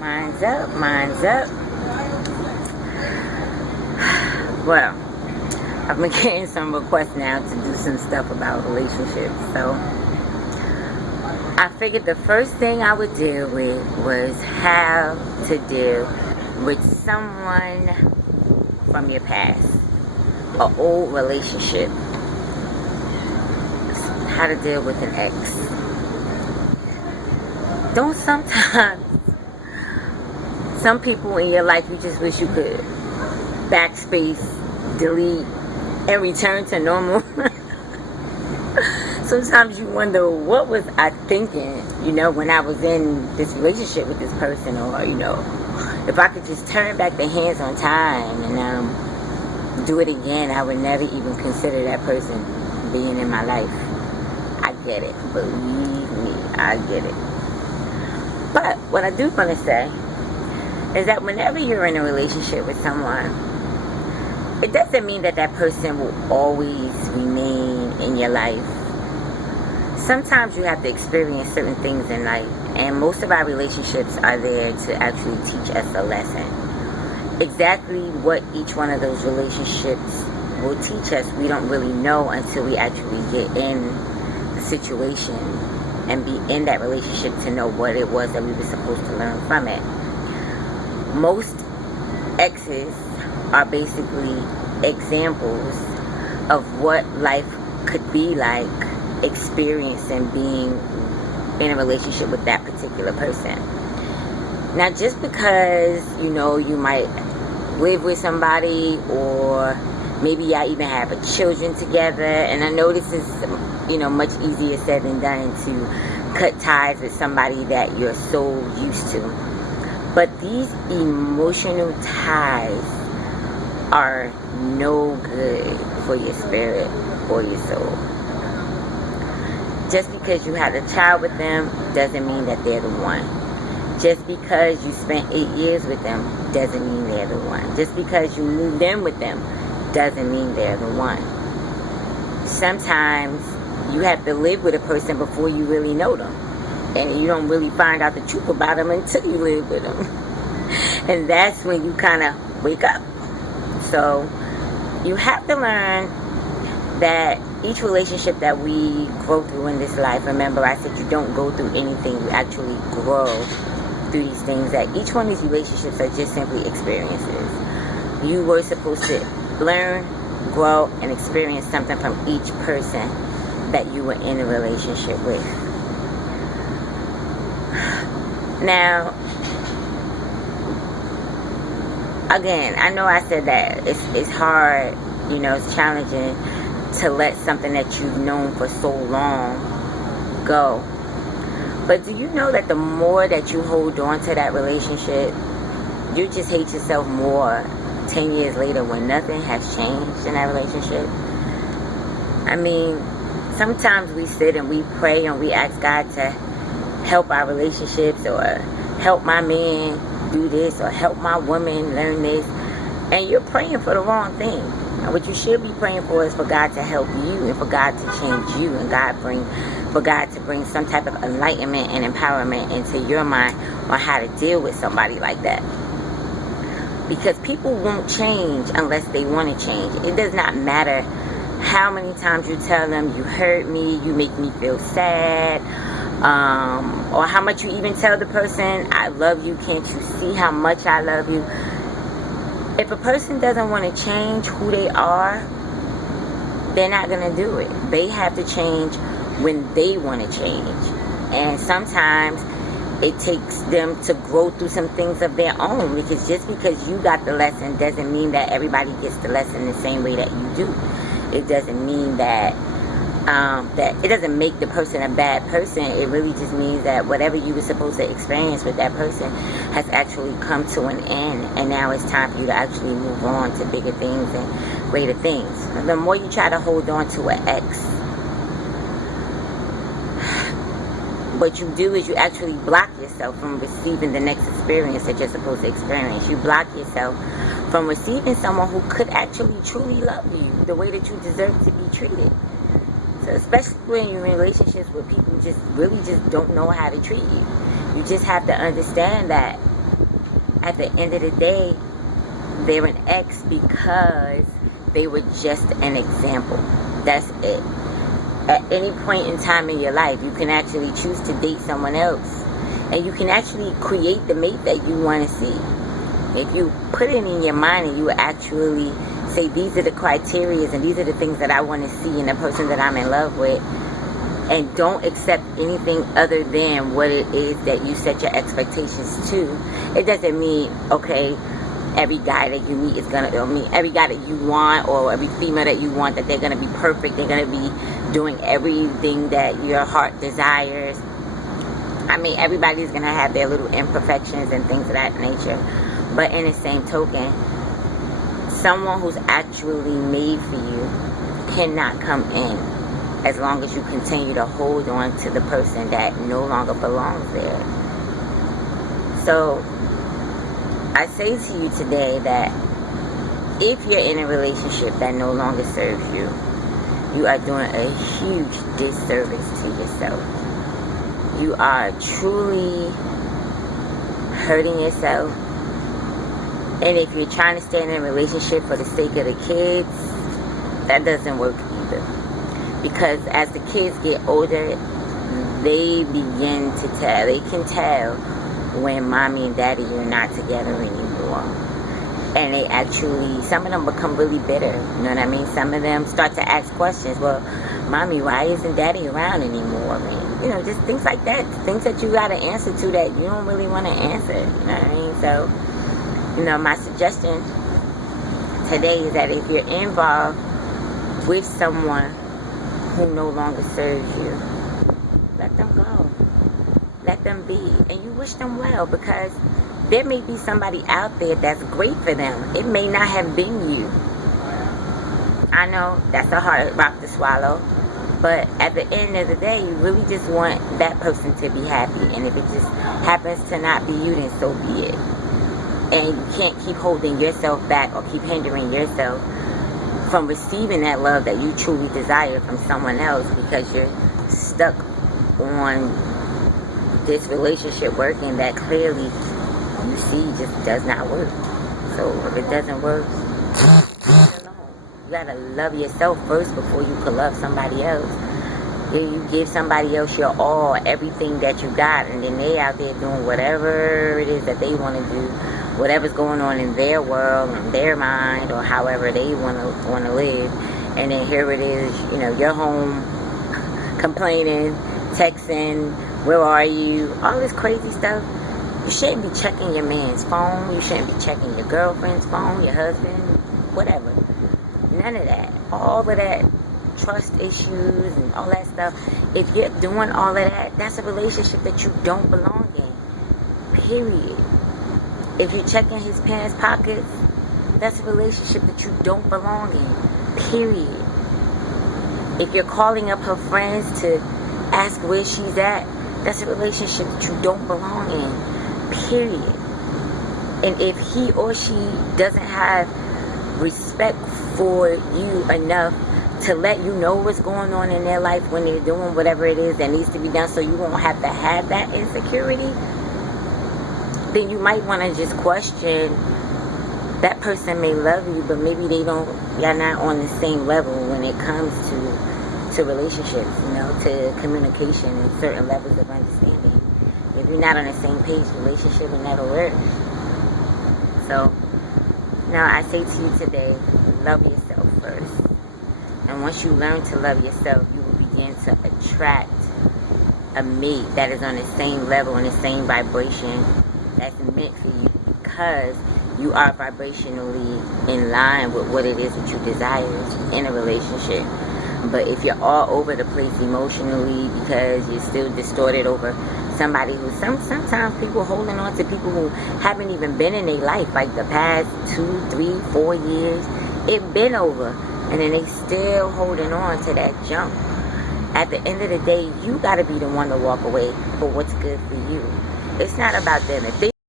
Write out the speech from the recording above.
Mine's up, mine's up. Well, I've been getting some requests now to do some stuff about relationships, so I figured the first thing I would deal with was how to deal with someone from your past, an old relationship, how to deal with an ex. Don't sometimes, some people in your life you just wish you could backspace, delete, and return to normal. Sometimes you wonder, what was I thinking, when I was in this relationship with this person, or, if I could just turn back the hands on time and do it again, I would never even consider that person being in my life. I get it. Believe me, I get it. But what I do want to say is that whenever you're in a relationship with someone, it doesn't mean that that person will always remain in your life. Sometimes you have to experience certain things in life, and most of our relationships are there to actually teach us a lesson. Exactly what each one of those relationships will teach us, we don't really know until we actually get in the situation and be in that relationship to know what it was that we were supposed to learn from it. Most exes are basically examples of what life could be like experiencing being in a relationship with that particular person. Now, just because you might live with somebody, or maybe y'all even have children together, and I know this is much easier said than done to cut ties with somebody that you're so used to, but these emotional ties are no good for your spirit or your soul. Just because you had a child with them doesn't mean that they're the one. Just because you spent 8 years with them doesn't mean they're the one. Just because you moved in with them doesn't mean they're the one. Sometimes you have to live with a person before you really know them, and you don't really find out the truth about them until you live with them. And that's when you kind of wake up. So you have to learn that each relationship that we grow through in this life, remember I said you don't go through anything, you actually grow through these things, that each one of these relationships are just simply experiences. You were supposed to learn, grow, and experience something from each person that you were in a relationship with. Now, again, I know I said that it's hard, it's challenging to let something that you've known for so long go. But do you know that the more that you hold on to that relationship, you just hate yourself more 10 years later when nothing has changed in that relationship? I mean, sometimes we sit and we pray and we ask God to help our relationships, or help my man do this, or help my woman learn this, and you're praying for the wrong thing. And what you should be praying for is for God to help you, and for God to change you, and for God to bring some type of enlightenment and empowerment into your mind on how to deal with somebody like that. Because people won't change unless they want to change. It does not matter how many times you tell them, you hurt me, you make me feel sad, or how much you even tell the person, I love you, can't you see how much I love you? If a person doesn't want to change who they are, they're not going to do it. They have to change when they want to change. And sometimes it takes them to grow through some things of their own, because just because you got the lesson doesn't mean that everybody gets the lesson the same way that you do. It doesn't mean that it doesn't make the person a bad person. It really just means that whatever you were supposed to experience with that person has actually come to an end, and now it's time for you to actually move on to bigger things and greater things. The more you try to hold on to an ex, what you do is you actually block yourself from receiving the next experience that you're supposed to experience. You block yourself from receiving someone who could actually truly love you the way that you deserve to be treated. So especially when you're in relationships where people just really just don't know how to treat you. You just have to understand that at the end of the day, they're an ex because they were just an example. That's it. At any point in time in your life, you can actually choose to date someone else. And you can actually create the mate that you want to see. If you put it in your mind and you actually say, these are the criteria and these are the things that I want to see in the person that I'm in love with, and don't accept anything other than what it is that you set your expectations to. It doesn't mean, okay, every guy that you meet is gonna, every guy that you want, or every female that you want, that they're gonna be perfect, they're gonna be doing everything that your heart desires. I mean, everybody's gonna have their little imperfections and things of that nature. But in the same token, someone who's actually made for you cannot come in as long as you continue to hold on to the person that no longer belongs there. So I say to you today that if you're in a relationship that no longer serves you, you are doing a huge disservice to yourself. You are truly hurting yourself. And if you're trying to stay in a relationship for the sake of the kids, that doesn't work either. Because as the kids get older, they begin to tell. They can tell when mommy and daddy are not together anymore. And they actually, some of them become really bitter. You know what I mean? Some of them start to ask questions. Well, mommy, why isn't daddy around anymore? You know, just things like that. Things that you got to answer to that you don't really want to answer. You know what I mean? So, you know, my suggestion today is that if you're involved with someone who no longer serves you, let them go. Let them be. And you wish them well, because there may be somebody out there that's great for them. It may not have been you. I know that's a hard rock to swallow, but at the end of the day, you really just want that person to be happy. And if it just happens to not be you, then so be it. And you can't keep holding yourself back or keep hindering yourself from receiving that love that you truly desire from someone else, because you're stuck on this relationship working that clearly you see just does not work. So if it doesn't work, leave it alone. You gotta love yourself first before you can love somebody else. You give somebody else your all, everything that you got, and then they out there doing whatever it is that they want to do, whatever's going on in their world, in their mind, or however they want to live. And then here it is, you know, you're home complaining, texting, where are you, all this crazy stuff. You shouldn't be checking your man's phone. You shouldn't be checking your girlfriend's phone, your husband, whatever. None of that. All of that trust issues and all that stuff. If you're doing all of that, that's a relationship that you don't belong in. Period. If you're checking his pants pockets, that's a relationship that you don't belong in. Period. If you're calling up her friends to ask where she's at, that's a relationship that you don't belong in. Period. And if he or she doesn't have respect for you enough to let you know what's going on in their life when they're doing whatever it is that needs to be done, so you won't have to have that insecurity, then you might want to just question. That person may love you, but maybe you're not on the same level when it comes to relationships, you know, to communication and certain levels of understanding. If you're not on the same page, relationship will never work. So, now I say to you today, love yourself first. And once you learn to love yourself, you will begin to attract a mate that is on the same level and the same vibration that's meant for you, because you are vibrationally in line with what it is that you desire in a relationship. But if you're all over the place emotionally because you're still distorted over somebody who, sometimes people holding on to people who haven't even been in their life, like the past 2, 3, 4 years, it been over, and then they still holding on to that junk. At the end of the day, you got to be the one to walk away for what's good for you. It's not about them. If they